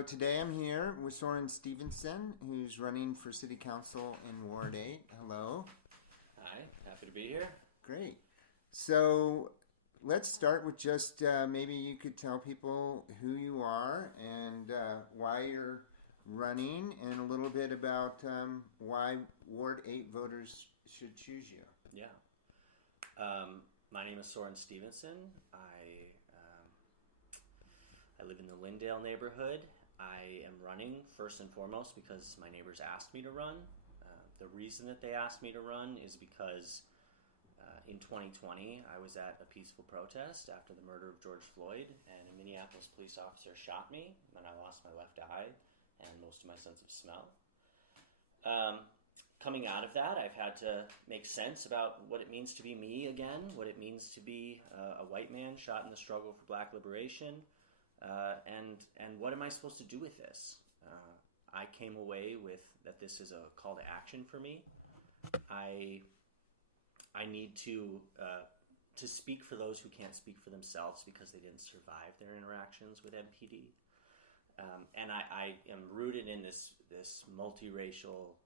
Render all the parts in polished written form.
So today I'm here with Soren Stevenson, who's running for City Council in Ward 8. Hello. Hi, happy to be here. Great. So let's start with just maybe you could tell people who you are and why you're running, and a little bit about why Ward 8 voters should choose you. Yeah. My name is Soren Stevenson. I live in the Lyndale neighborhood. I am running first and foremost because my neighbors asked me to run. The reason that they asked me to run is because in 2020 I was at a peaceful protest after the murder of George Floyd, and a Minneapolis police officer shot me, and I lost my left eye and most of my sense of smell. Coming out of that, I've had to make sense about what it means to be me again, what it means to be a white man shot in the struggle for black liberation, and what am I supposed to do with this? I came away with that this is a call to action for me. I need to speak for those who can't speak for themselves because they didn't survive their interactions with MPD. And I am rooted in this multiracial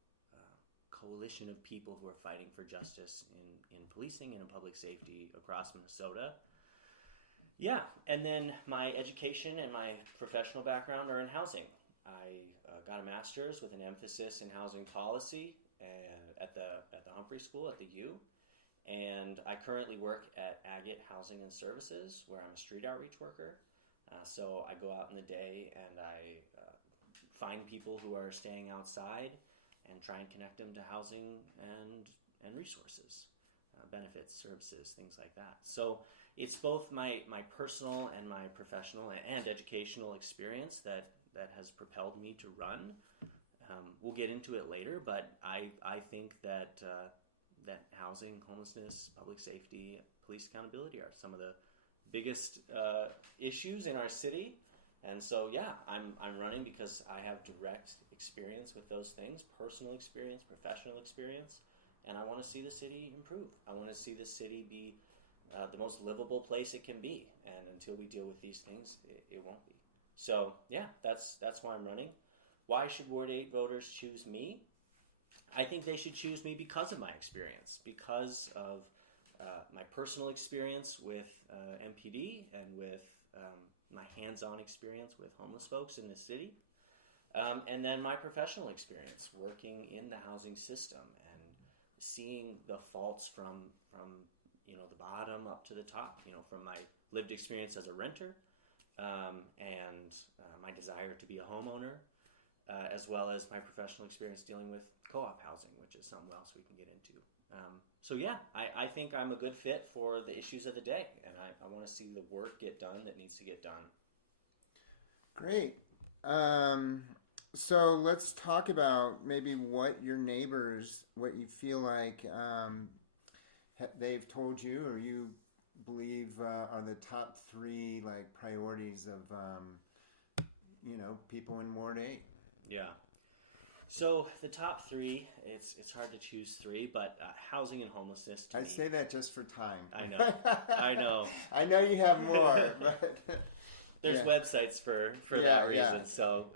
coalition of people who are fighting for justice in policing and in public safety across Minnesota. Yeah, and then my education and my professional background are in housing. I got a master's with an emphasis in housing policy at the Humphrey School at the U, and I currently work at Agate Housing and Services, where I'm a street outreach worker. So I go out in the day and I find people who are staying outside and try and connect them to housing and resources, benefits, services, things like that. So it's both my personal and my professional and educational experience that has propelled me to run. We'll get into it later, but I think that housing, homelessness, public safety, police accountability are some of the biggest issues in our city. And so, yeah, I'm running because I have direct experience with those things, personal experience, professional experience, and I want to see the city improve. I want to see the city be the most livable place it can be, and until we deal with these things, it won't be. So, yeah, that's why I'm running. Why should Ward 8 voters choose me? I think they should choose me because of my experience, because of my personal experience with MPD and with my hands-on experience with homeless folks in the city, and then my professional experience working in the housing system and seeing the faults from the bottom up to the top, from my lived experience as a renter and my desire to be a homeowner, as well as my professional experience dealing with co-op housing, which is something else we can get into. So yeah, I think I'm a good fit for the issues of the day, and I want to see the work get done that needs to get done. Great. So let's talk about maybe what your neighbors, what you feel like they've told you or you believe are the top three priorities of people in Ward 8. Yeah. So the top three, it's hard to choose three, but housing and homelessness to me. I say that just for time. I know. I know you have more, but there's websites for that reason. Yeah. So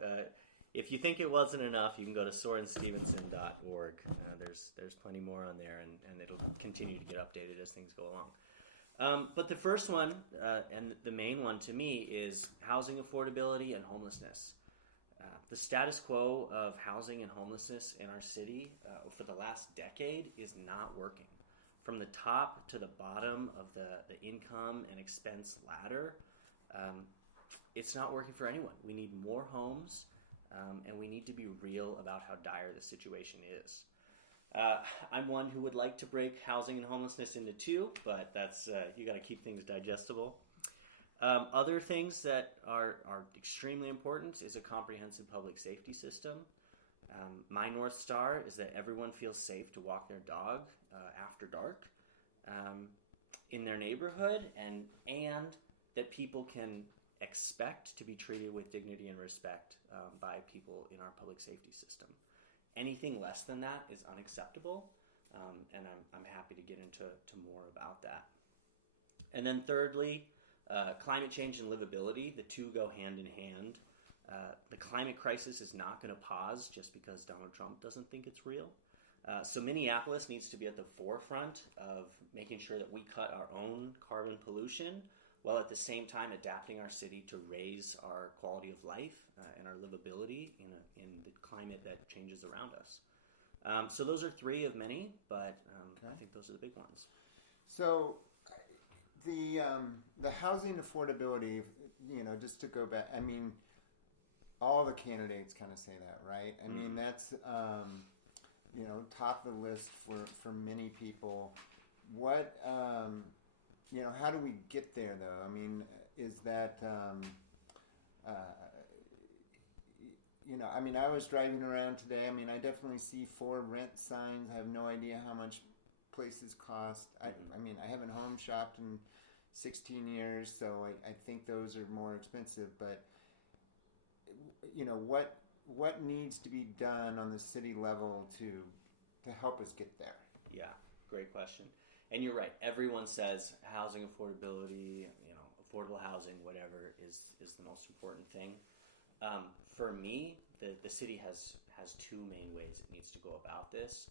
if you think it wasn't enough, you can go to sorenstevenson.org. There's plenty more on there, and it'll continue to get updated as things go along. But the first one, and the main one to me, is housing affordability and homelessness. The status quo of housing and homelessness in our city for the last decade is not working. From the top to the bottom of the income and expense ladder, it's not working for anyone. We need more homes, and we need to be real about how dire the situation is. I'm one who would like to break housing and homelessness into two, but that's you got to keep things digestible. Other things that are extremely important is a comprehensive public safety system. My North Star is that everyone feels safe to walk their dog after dark in their neighborhood, and that people can expect to be treated with dignity and respect by people in our public safety system. Anything less than that is unacceptable, and I'm happy to get into more about that. And then thirdly, climate change and livability, the two go hand in hand. The climate crisis is not going to pause just because Donald Trump doesn't think it's real. So Minneapolis needs to be at the forefront of making sure that we cut our own carbon pollution while at the same time adapting our city to raise our quality of life and our livability in the climate that changes around us. So those are three of many, but I think those are the big ones. So the housing affordability, just to go back, I mean, all the candidates kind of say that, right? I mean, that's top of the list for many people. What how do we get there, though? I mean, is that I was driving around today. I mean, I definitely see for rent signs. I have no idea how much places cost. I mean, I haven't home shopped in 16 years, so I think those are more expensive. But what needs to be done on the city level to help us get there? Yeah, great question. And you're right. Everyone says housing affordability, affordable housing, whatever, is the most important thing. For me, the city has two main ways it needs to go about this.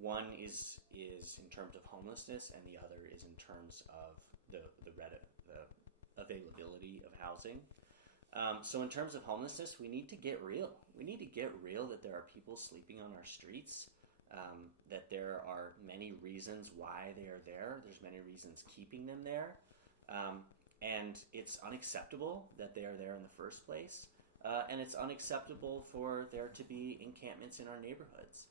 One is in terms of homelessness, and the other is in terms of the availability of housing. So in terms of homelessness, we need to get real. We need to get real that there are people sleeping on our streets, that there are many reasons why they are there. There's many reasons keeping them there. And it's unacceptable that they are there in the first place. And it's unacceptable for there to be encampments in our neighborhoods.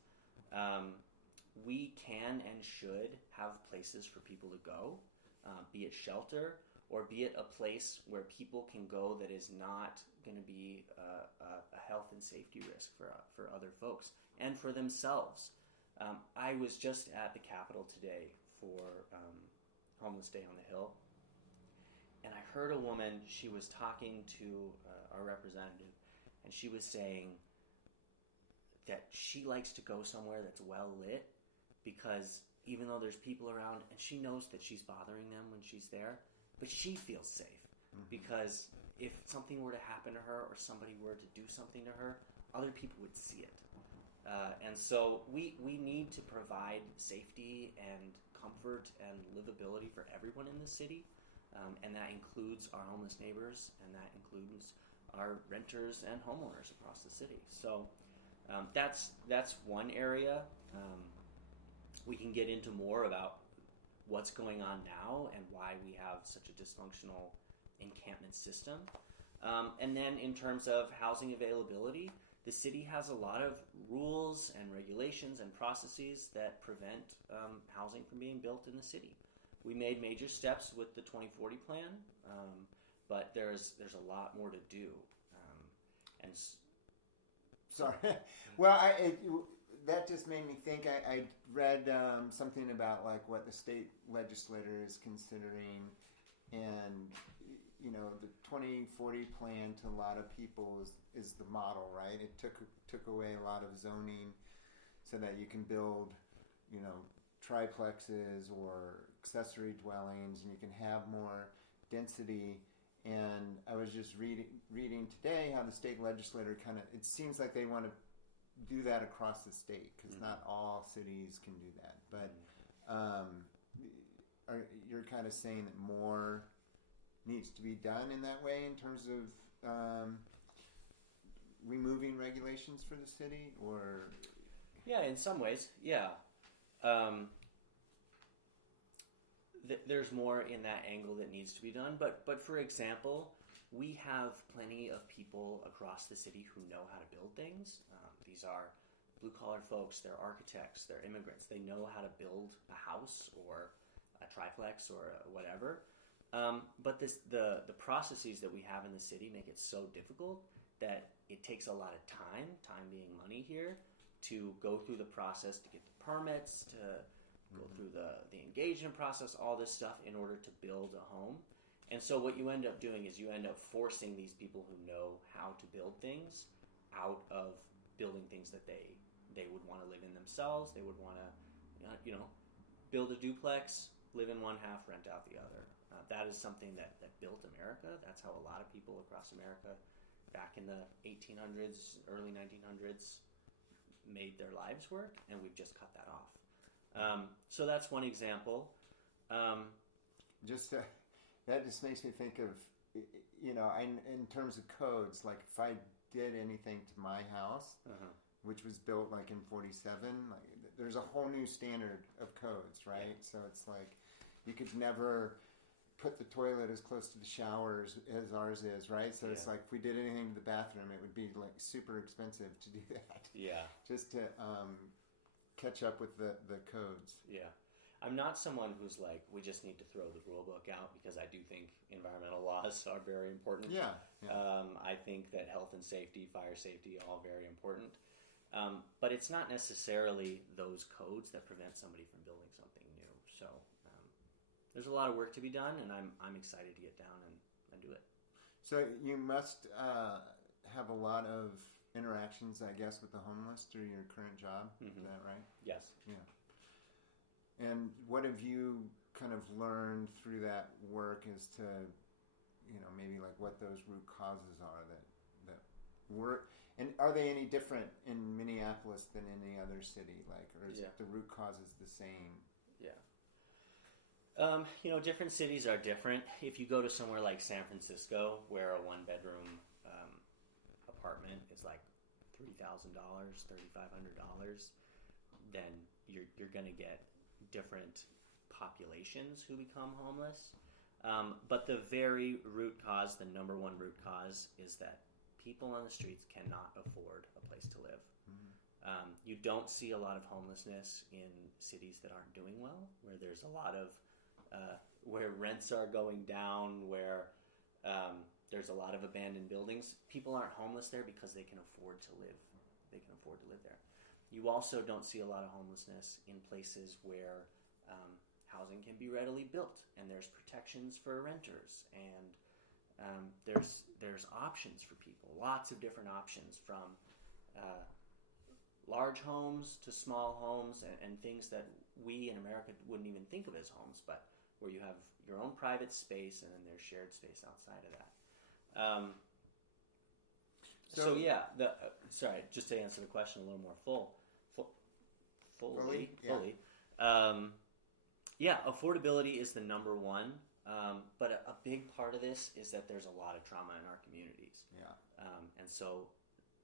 We can and should have places for people to go, be it shelter, or be it a place where people can go that is not going to be a health and safety risk for other folks and for themselves. I was just at the Capitol today for Homeless Day on the Hill, and I heard a woman, she was talking to our representative, and she was saying that she likes to go somewhere that's well lit because even though there's people around, and she knows that she's bothering them when she's there, but she feels safe because if something were to happen to her or somebody were to do something to her, other people would see it. And so we need to provide safety and comfort and livability for everyone in the city, and that includes our homeless neighbors, and that includes our renters and homeowners across the city. So that's one area. We can get into more about what's going on now and why we have such a dysfunctional encampment system. And then in terms of housing availability, the city has a lot of rules and regulations and processes that prevent housing from being built in the city. We made major steps with the 2040 plan, but there's a lot more to do. Sorry. Well, that just made me think. I read something about like what the state legislature is considering, and the 2040 plan to a lot of people is the model, right? It took away a lot of zoning so that you can build, triplexes or accessory dwellings, and you can have more density. And I was just reading today how the state legislature it seems like they want to do that across the state because not all cities can do that. But you're kind of saying that more needs to be done in that way in terms of removing regulations for the city, or yeah, in some ways, yeah. There's more in that angle that needs to be done, but for example, we have plenty of people across the city who know how to build things. These are blue-collar folks, they're architects, they're immigrants. They know how to build a house or a triplex or whatever. But the processes that we have in the city make it so difficult that it takes a lot of time being money here, to go through the process, to get the permits, to go through the engagement process, all this stuff in order to build a home. And so what you end up doing is you end up forcing these people who know how to build things out of building things that they would want to live in themselves. They would want to, build a duplex, live in one half, rent out the other. That is something that built America. That's how a lot of people across America back in the 1800s, early 1900s, made their lives work, and we've just cut that off. So that's one example. That just makes me think of, in terms of codes, like if I did anything to my house, which was built like in 47, like there's a whole new standard of codes, right? Yeah. So it's like you could never put the toilet as close to the shower as ours is, right? So it's like if we did anything to the bathroom, it would be like super expensive to do that. Yeah. Just to catch up with the codes. Yeah. I'm not someone who's like, we just need to throw the rule book out, because I do think environmental laws are very important. Yeah. I think that health and safety, fire safety, all very important. But it's not necessarily those codes that prevent somebody from building something new. So there's a lot of work to be done, and I'm excited to get down and do it. So you must have a lot of interactions, I guess, with the homeless through your current job. Is that right? Yes. Yeah. And what have you kind of learned through that work as to, maybe like what those root causes are that were, and are they any different in Minneapolis than any other city? Like, or is the root causes the same? Yeah. Different cities are different. If you go to somewhere like San Francisco, where a one-bedroom apartment is like $3,000, $3,500, then you're going to get different populations who become homeless. But the very root cause, the number one root cause, is that people on the streets cannot afford a place to live. You don't see a lot of homelessness in cities that aren't doing well, where there's a lot of where rents are going down, where there's a lot of abandoned buildings. People aren't homeless there because they can afford to live. They can afford to live there. You also don't see a lot of homelessness in places where housing can be readily built, and there's protections for renters, and there's options for people. Lots of different options, from large homes to small homes, and things that we in America wouldn't even think of as homes, but where you have your own private space, and then there's shared space outside of that. Sorry, just to answer the question a little more fully. Affordability is the number one, but a big part of this is that there's a lot of trauma in our communities. And so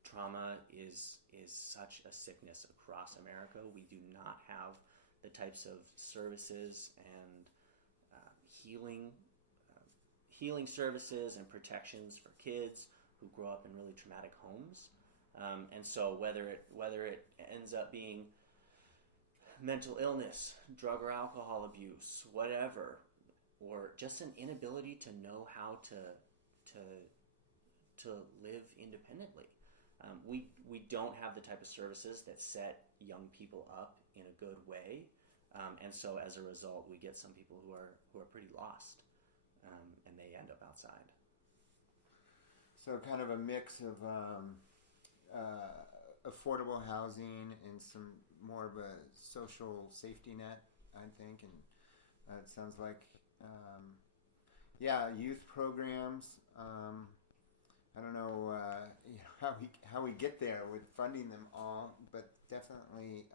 trauma is such a sickness across America. We do not have the types of services and healing services and protections for kids who grow up in really traumatic homes. And so whether it ends up being mental illness, drug or alcohol abuse, whatever, or just an inability to know how to live independently. We don't have the type of services that set young people up in a good way, and so as a result, we get some people who are pretty lost, and they end up outside. So kind of a mix of affordable housing and some more of a social safety net, I think, and it sounds like, youth programs. I don't know how we get there with funding them all, but definitely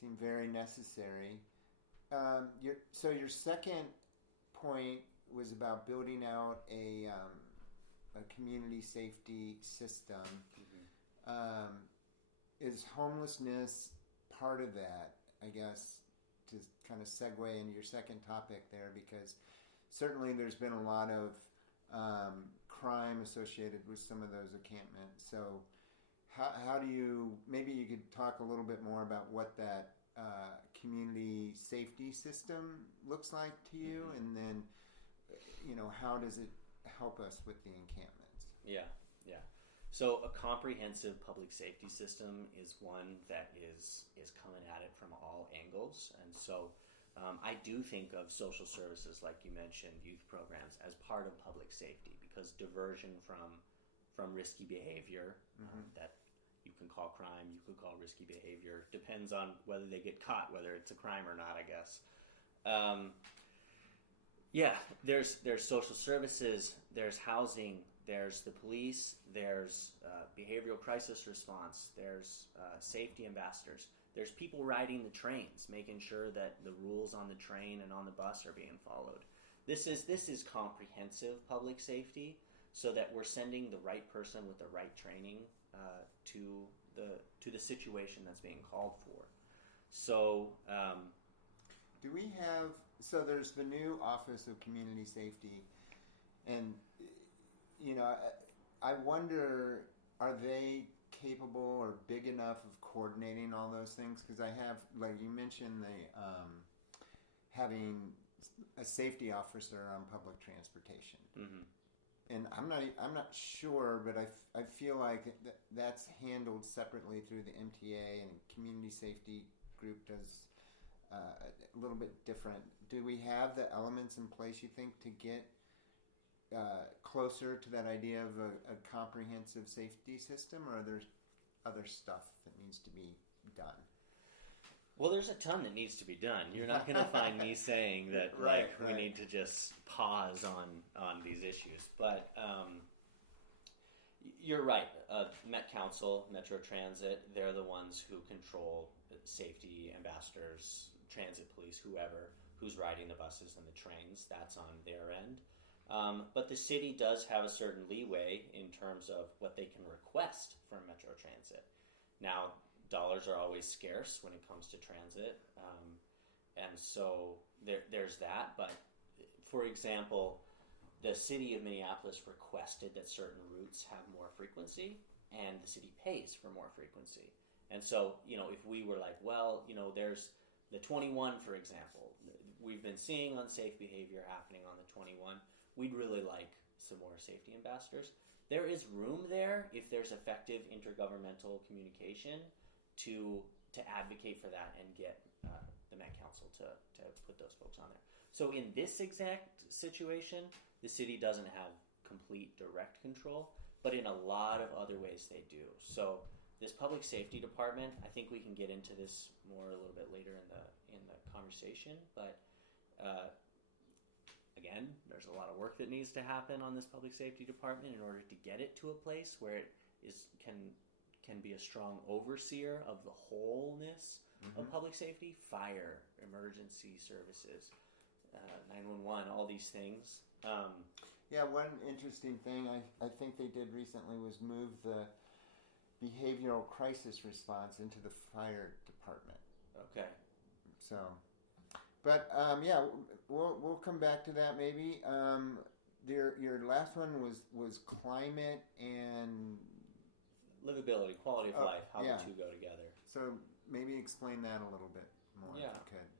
seem very necessary. Your second point was about building out a community safety system. Is homelessness part of that, I guess, to kind of segue into your second topic there, because certainly there's been a lot of crime associated with some of those encampments. So how do you, maybe you could talk a little bit more about what that community safety system looks like to you, and then, how does it help us with the encampments? Yeah. So a comprehensive public safety system is one that is coming at it from all angles. And so I do think of social services, like you mentioned, youth programs, as part of public safety, because diversion from risky behavior that you can call crime, you could call risky behavior, depends on whether they get caught, whether it's a crime or not, I guess. There's social services, there's housing, There's the police, there's behavioral crisis response, there's safety ambassadors, there's people riding the trains, making sure that the rules on the train and on the bus are being followed. This is comprehensive public safety, so that we're sending the right person with the right training to the situation that's being called for. So, do we have? So there's the new Office of Community Safety, and I wonder, are they capable or big enough of coordinating all those things? Because I have, like you mentioned, having a safety officer on public transportation. mm-hmm. And I'm not sure, but I feel like that's handled separately through the MTA, and community safety group does a little bit different. Do we have the elements in place, you think, to get closer to that idea of a comprehensive safety system, or are there other stuff that needs to be done? Well, there's a ton that needs to be done. You're not going to find me saying that right. We need to just pause on these issues. But you're right. Met Council, Metro Transit, they're the ones who control safety ambassadors, transit police, who's riding the buses and the trains. That's on their end. But the city does have a certain leeway in terms of what they can request from Metro Transit. Now, dollars are always scarce when it comes to transit, and so there's that. But, for example, the city of Minneapolis requested that certain routes have more frequency, and the city pays for more frequency. And so, if we were like, well, there's the 21, for example, we've been seeing unsafe behavior happening on the 21. We'd really like some more safety ambassadors. There is room there if there's effective intergovernmental communication to advocate for that and get the Met Council to put those folks on there. So in this exact situation, the city doesn't have complete direct control, but in a lot of other ways they do. So this public safety department, I think we can get into this more a little bit later in the conversation, but again, there's a lot of work that needs to happen on this public safety department in order to get it to a place where it can be a strong overseer of the wholeness of public safety, fire, emergency services, 911, all these things. One interesting thing I think they did recently was move the behavioral crisis response into the fire department. Okay. So, but we'll come back to that maybe. Your last one was climate and livability, quality of life, how the two go together. So maybe explain that a little bit more. Yeah. If you could.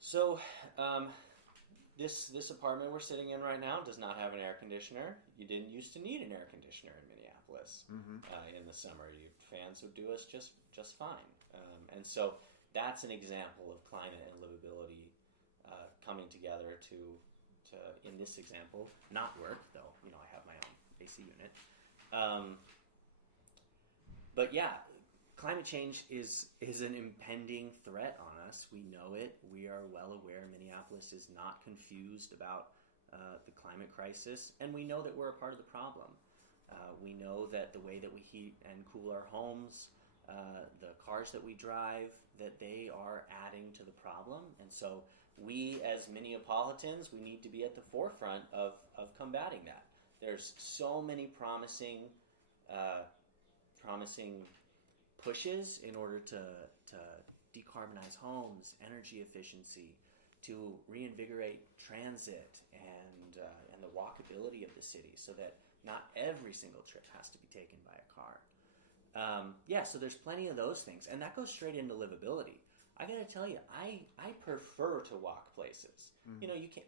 So this apartment we're sitting in right now does not have an air conditioner. You didn't used to need an air conditioner in Minneapolis in the summer. Fans would do us just fine. And so that's an example of climate and livability coming together to in this example not work, though I have my own AC unit. But yeah, climate change is an impending threat on us. We know it. We are well aware Minneapolis is not confused about the climate crisis, and we know that we're a part of the problem. We know that the way that we heat and cool our homes, the cars that we drive, that they are adding to the problem. And so we, as Minneapolitans, we need to be at the forefront of combating that. There's so many promising pushes in order to decarbonize homes, energy efficiency, to reinvigorate transit and the walkability of the city, so that not every single trip has to be taken by a car. So there's plenty of those things, and that goes straight into livability. I got to tell you, I prefer to walk places.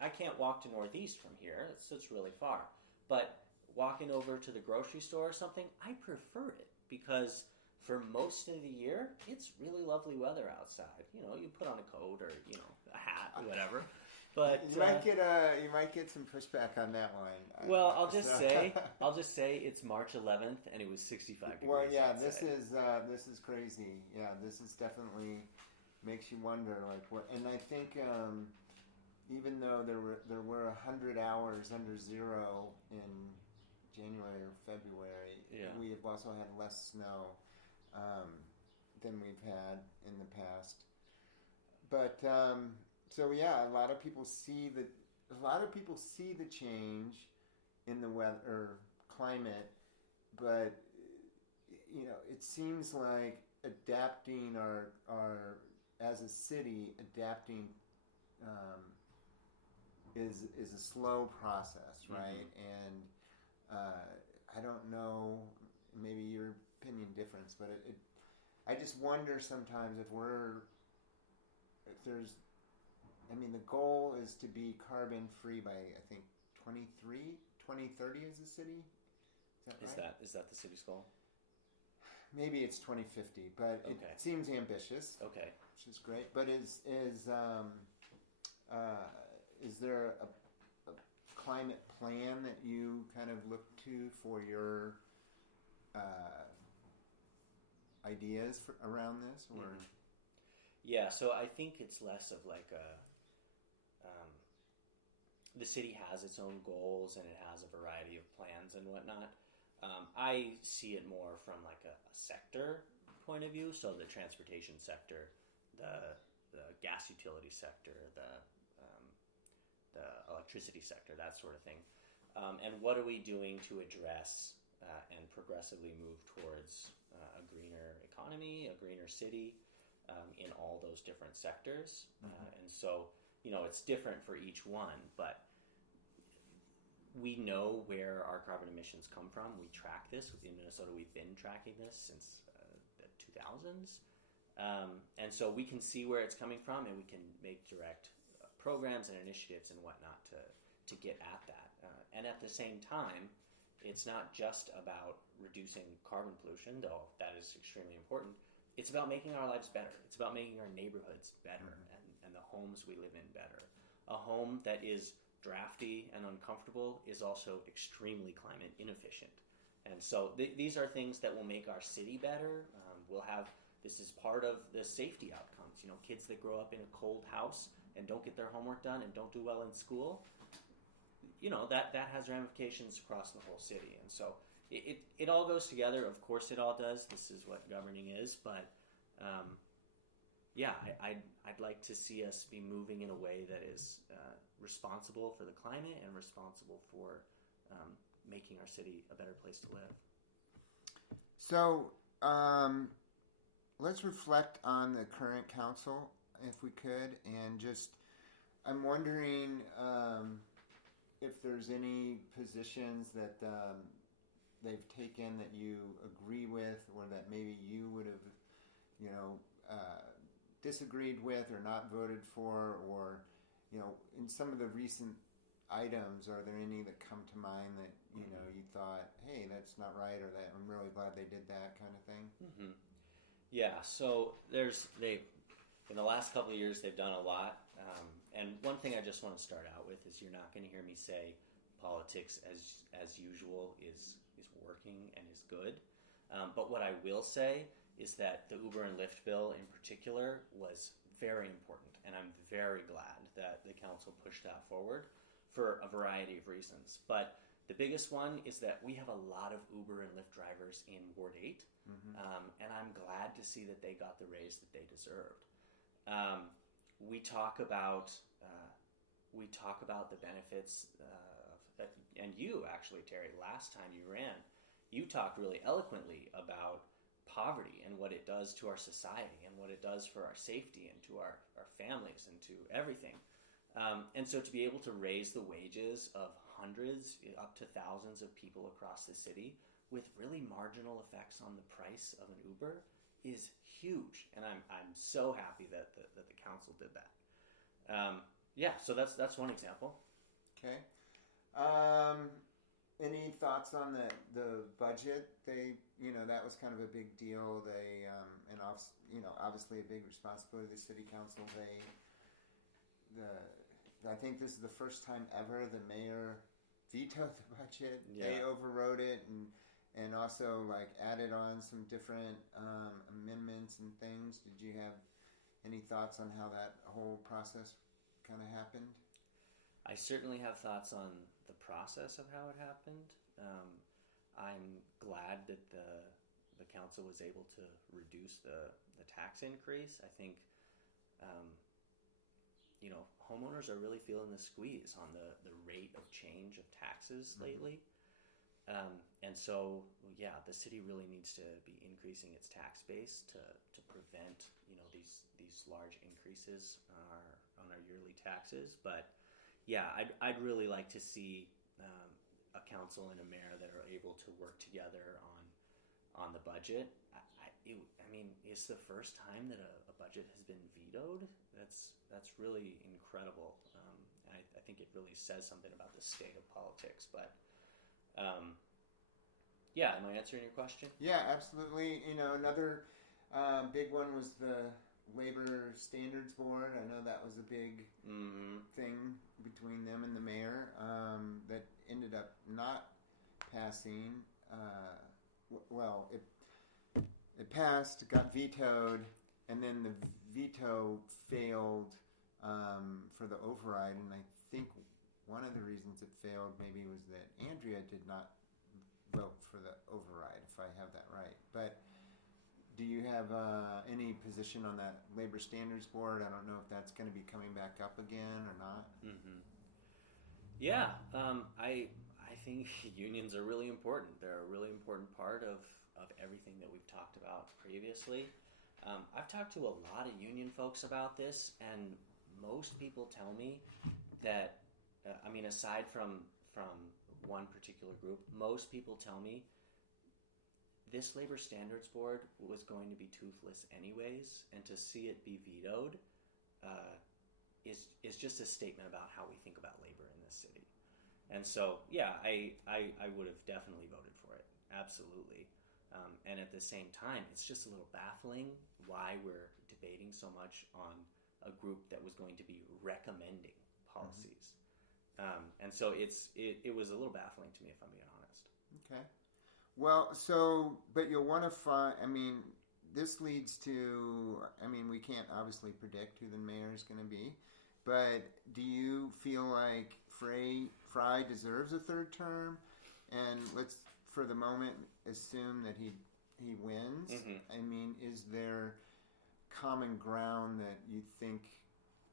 I can't walk to Northeast from here; it's really far. But walking over to the grocery store or something, I prefer it because for most of the year, it's really lovely weather outside. You put on a coat or a hat or whatever. But you might get some pushback on that one. Well, I'll just say it's March 11th and it was 65 degrees. Well, yeah, outside. this is crazy. Yeah, this is definitely makes you wonder what. And I think even though there were 100 hours under zero in January or February. Yeah. We have also had less snow than we've had in the past. But so yeah, a lot of people see the change in the weather or climate, but it seems like adapting our as a city adapting is a slow process, right? And I don't know, maybe your opinion differs, but I just wonder sometimes if there's, I mean, the goal is to be carbon free by, I think, 2030 is the city. Is that right? Is that the city's goal? Maybe it's 2050, but it seems ambitious. Okay, which is great. But is there a climate plan that you kind of look to for your ideas around this, or? Mm-hmm. Yeah, so I think it's less of like the city has its own goals and it has a variety of plans and whatnot. I see it more from like a sector point of view. So the transportation sector, the gas utility sector, the electricity sector, that sort of thing. And what are we doing to address and progressively move towards a greener economy, a greener city in all those different sectors? And so, it's different for each one, but we know where our carbon emissions come from. We track this. In Minnesota, we've been tracking this since the 2000s. And so we can see where it's coming from, and we can make direct programs and initiatives and whatnot to get at that. And at the same time, it's not just about reducing carbon pollution, though that is extremely important. It's about making our lives better. It's about making our neighborhoods better and the homes we live in better. A home that is drafty and uncomfortable is also extremely climate inefficient. And so these are things that will make our city better. This is part of the safety outcomes. Kids that grow up in a cold house and don't get their homework done and don't do well in school, that has ramifications across the whole city. And so it all goes together. Of course it all does. This is what governing is. But I'd like to see us be moving in a way that is responsible for the climate and responsible for making our city a better place to live. So let's reflect on the current council, if we could, and I'm wondering if there's any positions that they've taken that you agree with, or that maybe you would have, disagreed with or not voted for, or, in some of the recent items, are there any that come to mind that, you thought, hey, that's not right, or that I'm really glad they did that kind of thing? Mm-hmm. Yeah, so in the last couple of years, they've done a lot. And one thing I just want to start out with is you're not going to hear me say politics as usual is working and is good. But what I will say is that the Uber and Lyft bill in particular was very important. And I'm very glad that the council pushed that forward for a variety of reasons. But the biggest one is that we have a lot of Uber and Lyft drivers in Ward 8. And I'm glad to see that they got the raise that they deserved. We talk about the benefits, and you actually, Terry, last time you ran, you talked really eloquently about poverty and what it does to our society and what it does for our safety and to our families and to everything. And so to be able to raise the wages of hundreds up to thousands of people across the city with really marginal effects on the price of an Uber is huge, and I'm so happy that the council did that. So that's one example. Okay. Any thoughts on the budget? That was kind of a big deal. They and obviously a big responsibility of the city council. I think this is the first time ever the mayor vetoed the budget. Yeah. They overrode it and also added on some different amendments and things. Did you have any thoughts on how that whole process kind of happened? I certainly have thoughts on the process of how it happened. I'm glad that the council was able to reduce the tax increase. I think, homeowners are really feeling the squeeze on the rate of change of taxes lately. And so, the city really needs to be increasing its tax base to prevent, these large increases on our yearly taxes. But I'd really like to see a council and a mayor that are able to work together on the budget. It's the first time that a budget has been vetoed. That's really incredible. I think it really says something about the state of politics. But am I answering your question? Yeah, absolutely. Another big one was the Labor Standards Board. I know that was a big thing between them and the mayor that ended up not passing. It passed, got vetoed, and then the veto failed for the override. And I think one of the reasons it failed maybe was that Andrea did not vote for the override, if I have that right. But do you have any position on that Labor Standards Board? I don't know if that's going to be coming back up again or not. Yeah, I think unions are really important. They're a really important part of everything that we've talked about previously. I've talked to a lot of union folks about this, and most people tell me that, aside from one particular group, most people tell me this Labor Standards Board was going to be toothless anyways, and to see it be vetoed is just a statement about how we think about labor in this city. And so, I would have definitely voted for it, absolutely. And at the same time, it's just a little baffling why we're debating so much on a group that was going to be recommending policies. And so it was a little baffling to me, if I'm being honest. Okay. Well, but you'll want to find, this leads to, we can't obviously predict who the mayor is going to be, but do you feel like Fry deserves a third term? And let's, for the moment, assume that he wins. Is there common ground that you think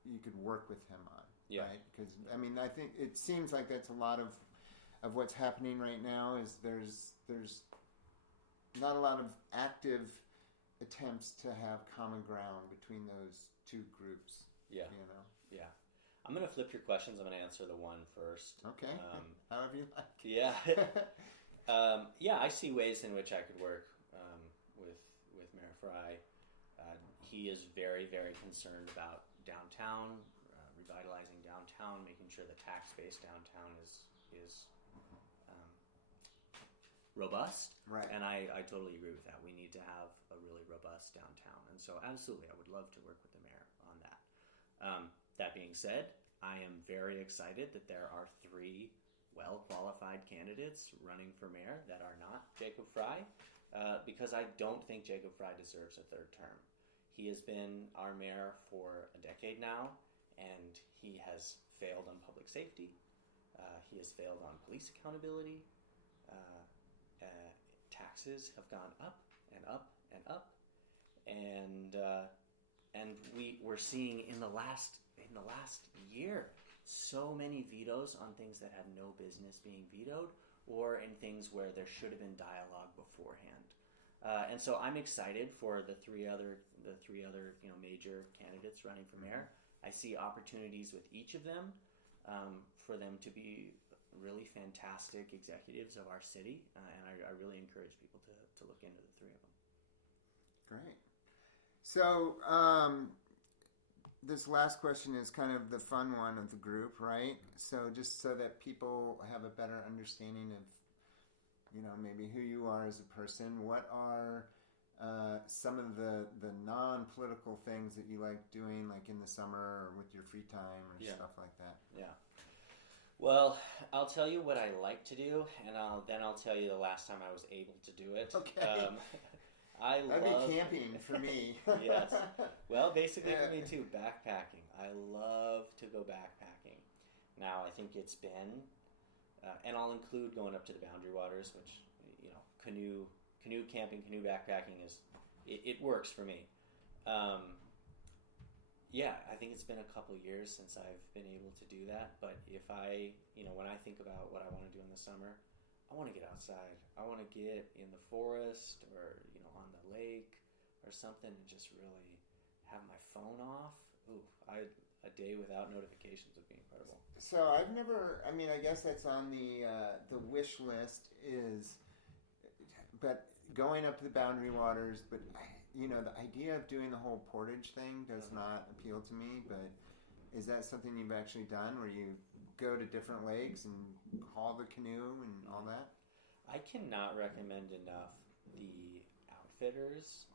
you could work with him on? Yeah. Right? Because, I think it seems like that's a lot of what's happening right now is there's not a lot of active attempts to have common ground between those two groups. Yeah. Yeah. I'm going to flip your questions. I'm going to answer the one first. Okay. However you like. Yeah. I see ways in which I could work with Mayor Fry. He is very, very concerned about downtown, revitalizing downtown, making sure the tax base downtown is robust. Right. And I totally agree with that. We need to have a really robust downtown. And so absolutely, I would love to work with the mayor on that. That being said, I am very excited that there are 3 well-qualified candidates running for mayor that are not Jacob Fry, because I don't think Jacob Fry deserves a third term. He has been our mayor for a decade now, and he has failed on public safety. He has failed on police accountability. Taxes have gone up and up and up, and we're seeing in the last year so many vetoes on things that have no business being vetoed, or in things where there should have been dialogue beforehand. And so I'm excited for the three other major candidates running for mayor. I see opportunities with each of them for them to be really fantastic executives of our city, and I really encourage people to look into the 3 of them. Great. So this last question is kind of the fun one of the group, right? So just so that people have a better understanding of, maybe who you are as a person, what are some of the non-political things that you like doing, like in the summer or with your free time or stuff like that? Yeah. Well, I'll tell you what I like to do, and I'll tell you the last time I was able to do it. Okay. That'd be camping for me. Yes. Well, basically for me too, backpacking. I love to go backpacking. Now, I think it's been, and I'll include going up to the Boundary Waters, which, canoe camping, canoe backpacking it works for me. I think it's been a couple years since I've been able to do that. But if when I think about what I want to do in the summer, I want to get outside. I want to get in the forest or on the lake or something and just really have my phone off. A day without notifications would be incredible. So I've never. I mean, I guess that's on the wish list. But going up to the Boundary Waters, but the idea of doing the whole portage thing does not appeal to me. But is that something you've actually done, where you go to different lakes and haul the canoe and all that? I cannot recommend enough the outfitters.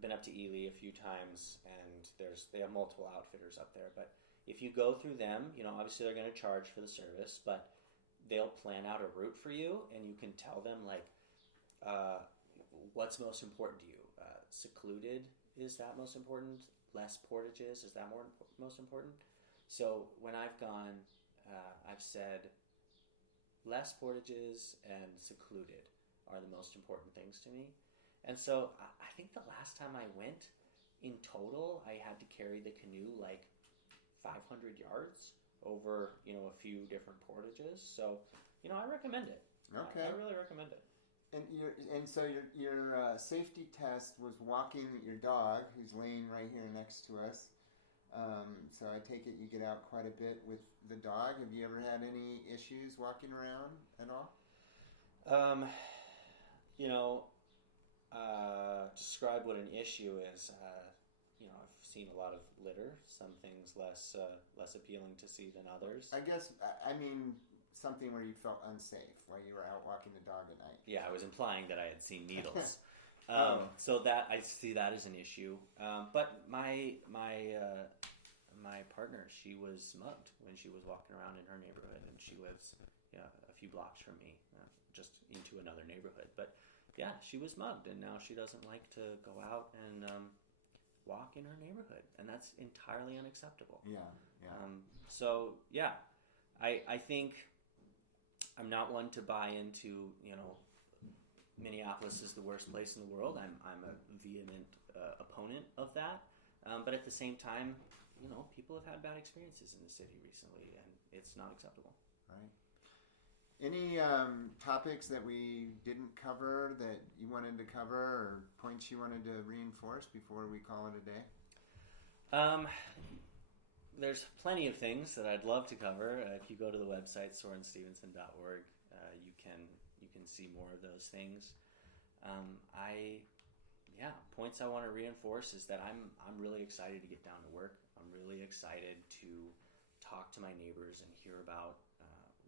Been up to Ely a few times, and they have multiple outfitters up there. But if you go through them, obviously they're going to charge for the service, but they'll plan out a route for you, and you can tell them what's most important to you. Secluded, is that most important? Less portages, is that most important? So when I've gone, I've said less portages and secluded are the most important things to me. And so I think the last time I went, in total, I had to carry the canoe 500 yards over, a few different portages. So, I recommend it. Okay. I really recommend it. And so your safety test was walking your dog, who's laying right here next to us. So I take it you get out quite a bit with the dog. Have you ever had any issues walking around at all? Describe what an issue is. I've seen a lot of litter. Some things less appealing to see than others. I guess I mean something where you felt unsafe while you were out walking the dog at night. Yeah, I was implying that I had seen needles. So that I see that as an issue. But my partner, she was mugged when she was walking around in her neighborhood, and she lives a few blocks from me, just into another neighborhood. But yeah, she was mugged, and now she doesn't like to go out and walk in her neighborhood, and that's entirely unacceptable. Yeah. I think I'm not one to buy into Minneapolis is the worst place in the world. I'm a vehement opponent of that, but at the same time, people have had bad experiences in the city recently, and it's not acceptable. Right. Any topics that we didn't cover that you wanted to cover, or points you wanted to reinforce before we call it a day? There's plenty of things that I'd love to cover. If you go to the website sorenstevenson.org, you can see more of those things. Points I want to reinforce is that I'm really excited to get down to work. I'm really excited to talk to my neighbors and hear about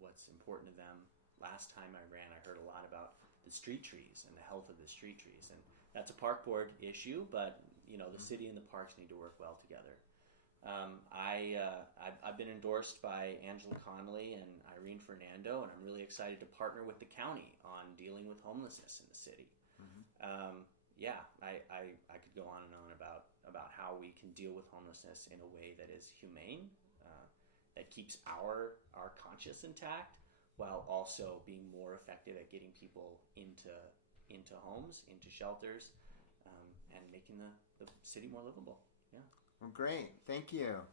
what's important to them. Last time I ran, I heard a lot about the street trees and the health of the street trees, and that's a park board issue, but the city and the parks need to work well together. I've been endorsed by Angela Connolly and Irene Fernando, and I'm really excited to partner with the county on dealing with homelessness in the city. Mm-hmm. I could go on and on about how we can deal with homelessness in a way that is humane, that keeps our conscience intact, while also being more effective at getting people into homes, into shelters, and making the city more livable. Yeah. Well, great. Thank you.